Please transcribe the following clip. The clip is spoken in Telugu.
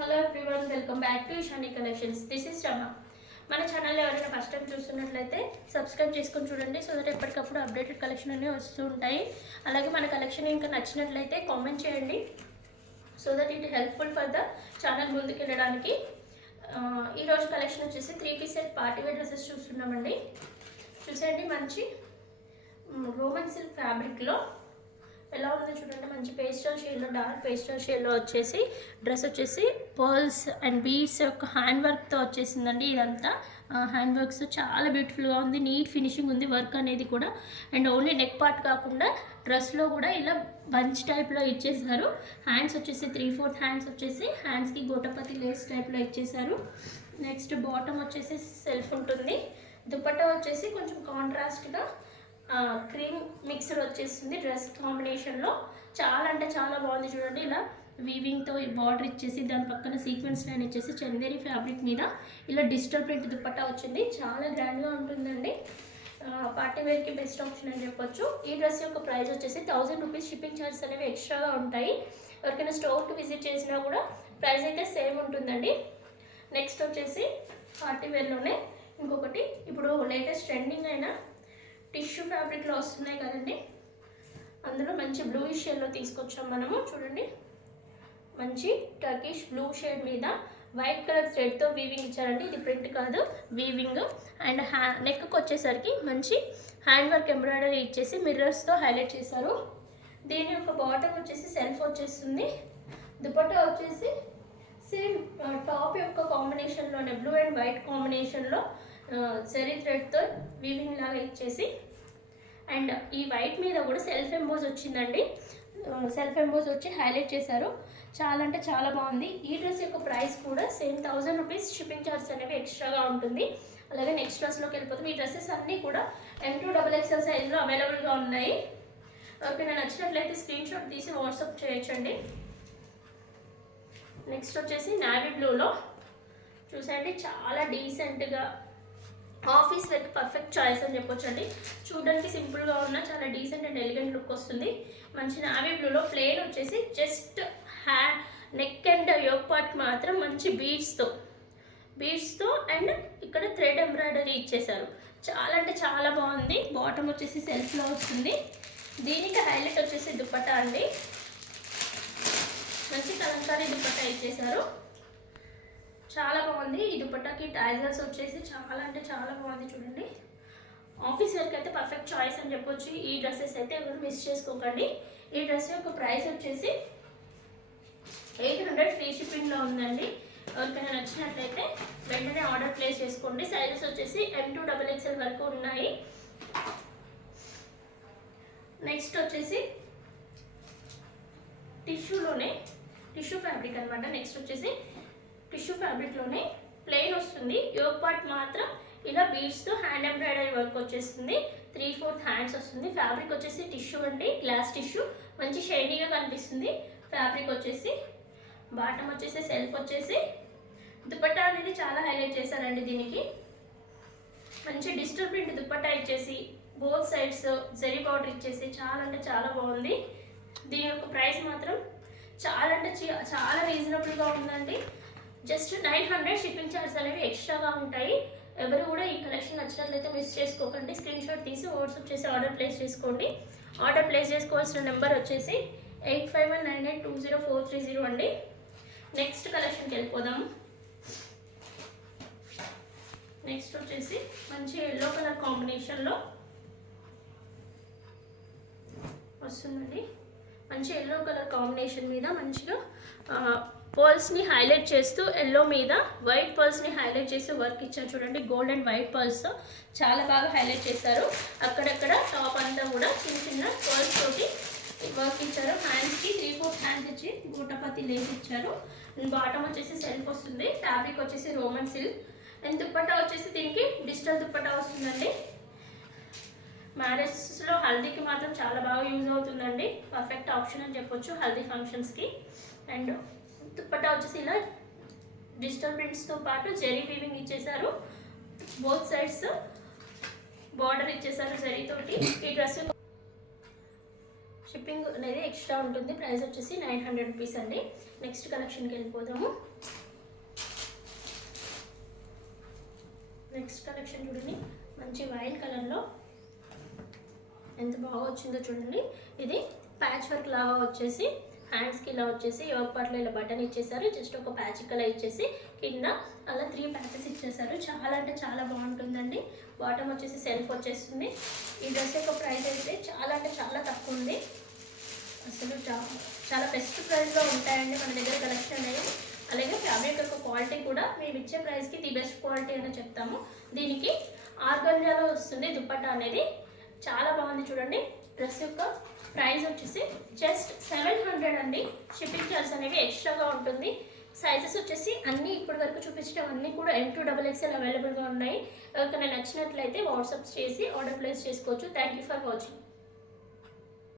Hello everyone, welcome back to Ishani collections. This is Rama. మన ఛానల్లో ఎవరైనా ఫస్ట్ టైం చూస్తున్నట్లయితే సబ్స్క్రైబ్ చేసుకొని చూడండి, సో దట్ ఎప్పటికప్పుడు అప్డేటెడ్ కలెక్షన్ అన్నీ వస్తూ ఉంటాయి. అలాగే మన కలెక్షన్ ఇంకా నచ్చినట్లయితే కామెంట్ చేయండి, so that it helpful for the channel ముందుకు వెళ్ళడానికి. ఈరోజు కలెక్షన్ వచ్చేసి 3-piece set party wear dresses చూస్తున్నామండి. చూసేయండి, మంచి రోమన్ సిల్క్ ఫ్యాబ్రిక్లో ఎలా ఉందో చూడండి. మంచి పేస్టల్ షేడ్లో, డార్క్ పేస్టల్ షేడ్లో వచ్చేసి డ్రెస్ వచ్చేసి పర్ల్స్ అండ్ బీడ్స్ యొక్క హ్యాండ్ వర్క్తో వచ్చేసిందండి. ఇదంతా హ్యాండ్ వర్క్స్ చాలా బ్యూటిఫుల్గా ఉంది, నీట్ ఫినిషింగ్ ఉంది వర్క్ అనేది కూడా. అండ్ ఓన్లీ నెక్ పార్ట్ కాకుండా డ్రెస్లో కూడా ఇలా బంచ్ టైప్లో ఇచ్చేసారు. హ్యాండ్స్ వచ్చేసి 3/4 హ్యాండ్స్ వచ్చేసి హ్యాండ్స్కి గోటపతి లేస్ టైప్లో ఇచ్చేసారు. నెక్స్ట్ బాటమ్ వచ్చేసి సెల్ఫ్ ఉంటుంది. దుపట్టా వచ్చేసి కొంచెం కాంట్రాస్ట్గా క్రీమ్ మిక్సర్ వచ్చేస్తుంది డ్రెస్ కాంబినేషన్లో. చాలా అంటే చాలా బాగుంది చూడండి. ఇలా వీవింగ్తో బార్డర్ ఇచ్చేసి దాని పక్కన సీక్వెన్స్ లైన్ ఇచ్చేసి చందేరి ఫ్యాబ్రిక్ మీద ఇలా డిజిటల్ ప్రింట్ దుపట్టా వచ్చింది. చాలా గ్రాండ్గా ఉంటుందండి. పార్టీ వేర్కి బెస్ట్ ఆప్షన్ అని చెప్పొచ్చు. ఈ డ్రెస్ యొక్క ప్రైస్ వచ్చేసి 1000 రూపీస్. షిప్పింగ్ ఛార్జెస్ అనేవి ఎక్స్ట్రాగా ఉంటాయి. ఎవరికైనా స్టోర్కి విజిట్ చేసినా కూడా ప్రైస్ అయితే సేమ్ ఉంటుందండి. నెక్స్ట్ వచ్చేసి పార్టీ వేర్లోనే ఇంకొకటి, ఇప్పుడు లేటెస్ట్ ట్రెండింగ్ అయిన టిష్యూ ఫ్యాబ్రిక్లో వస్తున్నాయి కదండి, అందులో మంచి బ్లూయిష్ షేడ్లో తీసుకొచ్చాం మనము. చూడండి, మంచి టర్కిష్ బ్లూ షేడ్ మీద వైట్ కలర్ థ్రెడ్తో వీవింగ్ ఇచ్చారండి. ఇది ప్రింట్ కాదు, వీవింగ్. అండ్ నెక్కి వచ్చేసరికి మంచి హ్యాండ్ వర్క్ ఎంబ్రాయిడరీ ఇచ్చేసి మిర్రర్స్తో హైలైట్ చేశారు. దీని యొక్క బాటమ్ వచ్చేసి సెల్ఫ్ వచ్చేస్తుంది. దుపట్టా వచ్చేసి సేమ్ టాప్ యొక్క కాంబినేషన్లోనే బ్లూ అండ్ వైట్ కాంబినేషన్లో జరీ థ్రెడ్తో వీవింగ్ లాగా ఇచ్చేసి, అండ్ ఈ వైట్ మీద కూడా సెల్ఫ్ ఎంబోజ్ వచ్చిందండి. సెల్ఫ్ ఎంబోజ్ వచ్చి హైలైట్ చేశారు. చాలా అంటే చాలా బాగుంది. ఈ డ్రెస్ యొక్క ప్రైస్ కూడా సేమ్ 1000 రూపీస్. షిప్పింగ్ ఛార్జెస్ అనేవి ఎక్స్ట్రాగా ఉంటుంది. అలాగే నెక్స్ట్ డ్రెస్లోకి వెళ్ళిపోతుంది. ఈ డ్రెస్సెస్ అన్నీ కూడా M2XXL సైజ్లో అవైలబుల్గా ఉన్నాయి. ఓకేనా, నచ్చినట్లయితే స్క్రీన్ షాట్ తీసి వాట్సాప్ చేయొచ్చండి. నెక్స్ట్ వచ్చేసి నావీ బ్లూలో చూసండి, చాలా డీసెంట్గా ఆఫీస్ వేర్కి పర్ఫెక్ట్ చాయిస్ అని చెప్పొచ్చు అండి. చూడడానికి సింపుల్గా ఉన్న చాలా డీసెంట్ అండ్ ఎలిగెంట్ లుక్ వస్తుంది. మంచి నావీ బ్లూలో ప్లెయిన్ వచ్చేసి just neck and yoke part మాత్రం మంచి బీడ్స్తో అండ్ ఇక్కడ థ్రెడ్ ఎంబ్రాయిడరీ ఇచ్చేసారు. చాలా అంటే చాలా బాగుంది. బాటమ్ వచ్చేసి సెల్ఫ్లో వస్తుంది. దీనికి హైలైట్ వచ్చేసి దుపట్టా అండి. మంచి కలంకారీ దుపట్టా ఇచ్చేసారు. చాలా బాగుంది. ఈ దుపట్టాకి టైజర్స్ వచ్చేసి చాలా అంటే చాలా బాగుంది చూడండి. ఆఫీస్ వేర్కి అయితే పర్ఫెక్ట్ చాయిస్ అని చెప్పొచ్చు. ఈ డ్రెస్సెస్ అయితే ఎవరు మిస్ చేసుకోకండి. ఈ డ్రెస్ యొక్క ప్రైస్ వచ్చేసి 800 ఫ్రీ షిప్పింగ్లో ఉందండి. ఎవరికైనా నచ్చినట్లయితే వెంటనే ఆర్డర్ ప్లేస్ చేసుకోండి. సైజెస్ వచ్చేసి M2XXL వరకు ఉన్నాయి. నెక్స్ట్ వచ్చేసి టిష్యూ ఫ్యాబ్రిక్ అనమాట. నెక్స్ట్ వచ్చేసి టిష్యూ ఫ్యాబ్రిక్లోనే ప్లెయిన్ వస్తుంది. యోక్ పార్ట్ మాత్రం ఇలా బీడ్స్తో హ్యాండ్ ఎంబ్రాయిడరీ వర్క్ వచ్చేస్తుంది. 3/4 హ్యాండ్స్ వస్తుంది. ఫ్యాబ్రిక్ వచ్చేసి టిష్యూ అండి, గ్లాస్ టిష్యూ. మంచి షైనీగా కనిపిస్తుంది ఫ్యాబ్రిక్ వచ్చేసి. బాటమ్ వచ్చేసి సెల్ఫ్ వచ్చేసి. దుపట్టా అనేది చాలా హైలైట్ చేశారండి దీనికి. మంచి డిజిటల్ ప్రింట్ దుపట్టా ఇచ్చేసి బోత్ సైడ్స్ జరీ బార్డర్ ఇచ్చేసి చాలా అంటే చాలా బాగుంది. దీని యొక్క ప్రైస్ మాత్రం చాలా అంటే చాలా రీజనబుల్గా ఉందండి. జస్ట్ 900. షిప్పింగ్ ఛార్జెస్ అనేవి ఎక్స్ట్రాగా ఉంటాయి. ఎవరు కూడా ఈ కలెక్షన్ నచ్చినట్లయితే మిస్ చేసుకోకండి. స్క్రీన్ షాట్ తీసి వాట్సాప్ చేసి ఆర్డర్ ప్లేస్ చేసుకోండి. ఆర్డర్ ప్లేస్ చేసుకోవాల్సిన నెంబర్ వచ్చేసి 8519820430 అండి. నెక్స్ట్ కలెక్షన్కి వెళ్ళిపోదాము. నెక్స్ట్ వచ్చేసి మంచి ఎల్లో కలర్ కాంబినేషన్లో వస్తుందండి. మంచి ఎల్లో కలర్ కాంబినేషన్ మీద మంచిగా పర్ల్స్ని హైలైట్ చేస్తూ ఎల్లో మీద వైట్ పర్ల్స్ని హైలైట్ చేసి వర్క్ ఇచ్చారు చూడండి. గోల్డ్ అండ్ వైట్ పర్ల్స్తో చాలా బాగా హైలైట్ చేశారు. అక్కడక్కడ టాప్ అంతా కూడా చిన్న చిన్న పర్ల్స్ తోటి వర్క్ ఇచ్చారు. హ్యాండ్స్కి 3/4 హ్యాండ్స్ ఇచ్చి గోటపతి లేస్ ఇచ్చారు. బాటమ్ వచ్చేసి సెల్ఫ్ వస్తుంది. ఫ్యాబ్రిక్ వచ్చేసి రోమన్ సిల్క్. అండ్ దుపట్టా వచ్చేసి దీనికి డిజిటల్ దుపట్టా వస్తుందండి. మ్యారేజ్లో హల్దీకి మాత్రం చాలా బాగా యూజ్ అవుతుందండి. పర్ఫెక్ట్ ఆప్షన్ అని చెప్పొచ్చు హల్దీ ఫంక్షన్స్కి. అండ్ దుపట్టా వచ్చేసి ఇలా డిజిటల్ ప్రింట్స్తో పాటు జరీ వీవింగ్ ఇచ్చేసారు. బోత్ సైడ్స్ బార్డర్ ఇచ్చేసారు జరీతోటి. ఈ డ్రెస్ షిప్పింగ్ అనేది ఎక్స్ట్రా ఉంటుంది. ప్రైస్ వచ్చేసి 900 రూపీస్ అండి. నెక్స్ట్ కలెక్షన్కి వెళ్ళిపోదాము. నెక్స్ట్ కలెక్షన్ చూడండి, మంచి వైన్ కలర్లో ఎంత బాగా వచ్చిందో చూడండి. ఇది ప్యాచ్ వర్క్ లాగా వచ్చేసి హ్యాండ్స్కి ఇలా వచ్చేసి యోగ పాటలో ఇలా బటన్ ఇచ్చేసారు. జస్ట్ ఒక ప్యాచ్ కలా ఇచ్చేసి కింద అలా 3 ప్యాచెస్ ఇచ్చేసారు. చాలా అంటే చాలా బాగుంటుందండి. బాటమ్ వచ్చేసి సెల్ఫ్ వచ్చేస్తుంది. ఈ డ్రెస్ యొక్క ప్రైస్ అయితే చాలా అంటే చాలా తక్కువ ఉంది. అసలు చాలా బెస్ట్ ప్రైస్లో ఉంటాయండి మన దగ్గర కలెక్షన్ అనేది. అలాగే ఫ్యాబ్రిక్ యొక్క క్వాలిటీ కూడా మేము ఇచ్చే ప్రైస్కి ది బెస్ట్ క్వాలిటీ అని చెప్తాము. దీనికి ఆర్గంజాలో వస్తుంది దుపట్టా అనేది. చాలా బాగుంది చూడండి. డ్రెస్ యొక్క ప్రైస్ వచ్చేసి జస్ట్ 700 అండి. షిప్పింగ్ చార్జ్ అనేవి ఎక్స్ట్రాగా ఉంటుంది. సైజెస్ వచ్చేసి అన్నీ ఇప్పటి వరకు చూపించడం అన్నీ కూడా M2XXL అవైలబుల్గా ఉన్నాయి. ఎవరికైనా నచ్చినట్లయితే వాట్సాప్ చేసి ఆర్డర్ ప్లేస్ చేసుకోవచ్చు. Thank you for watching.